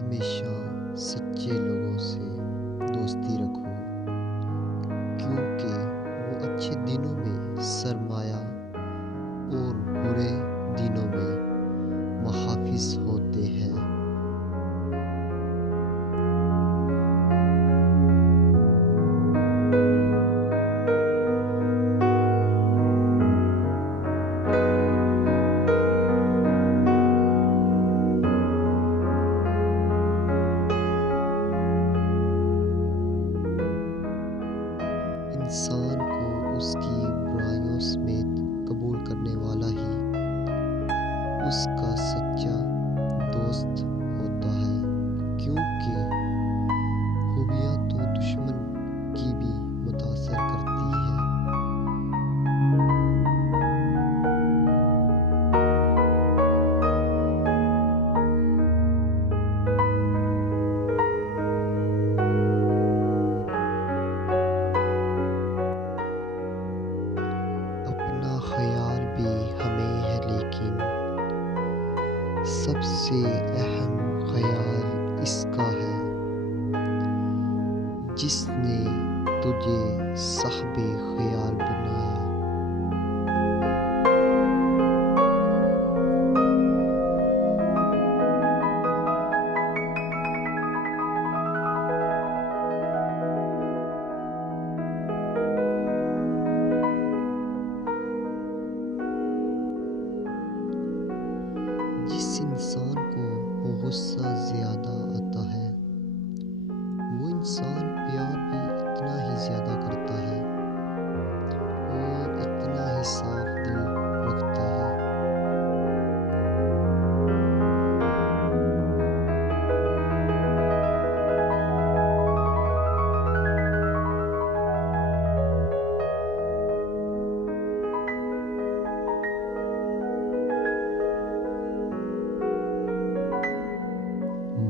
हमेशा सच्चे लोगों से दोस्ती रखो, क्योंकि वो अच्छे दिनों में सरमाया और बुरे दिनों में मुहाफिज होते हैं। इंसान को उसकी बुराइयों समेत कबूल करने वाला ही उसका सच्चा दोस्त होता है, क्योंकि खूबियाँ तो दुश्मन की भी मुतासर करती है। अपना ख्याल भी हमें है, लेकिन सबसे अहम ख्याल इसका है जिसने तुझे साहिबे ख्याल बनाया। जिस इंसान को गुस्सा ज़्यादा आता है, वो इंसान प्यार भी इतना ही ज़्यादा करता है और इतना ही साफ दिल रखता है।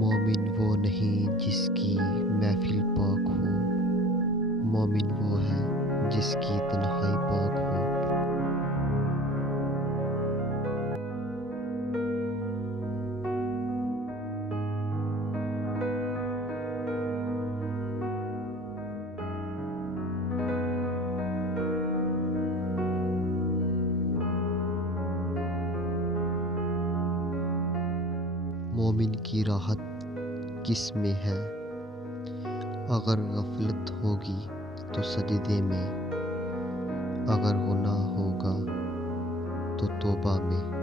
मोमिन वो नहीं जिसकी महफिल पाक हो, मोमिन वो है जिसकी तन्हाई पाक हो। मोमिन की राहत किस में है? अगर गफलत होगी तो सजदे में, अगर गुनाह होगा तो तौबा में।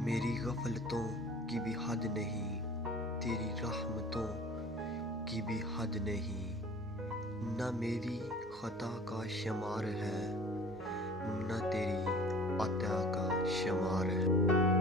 मेरी गफलतों की भी हद नहीं, तेरी रहमतों की भी हद नहीं। न मेरी खता का शुमार है, न तेरी अता का शुमार है।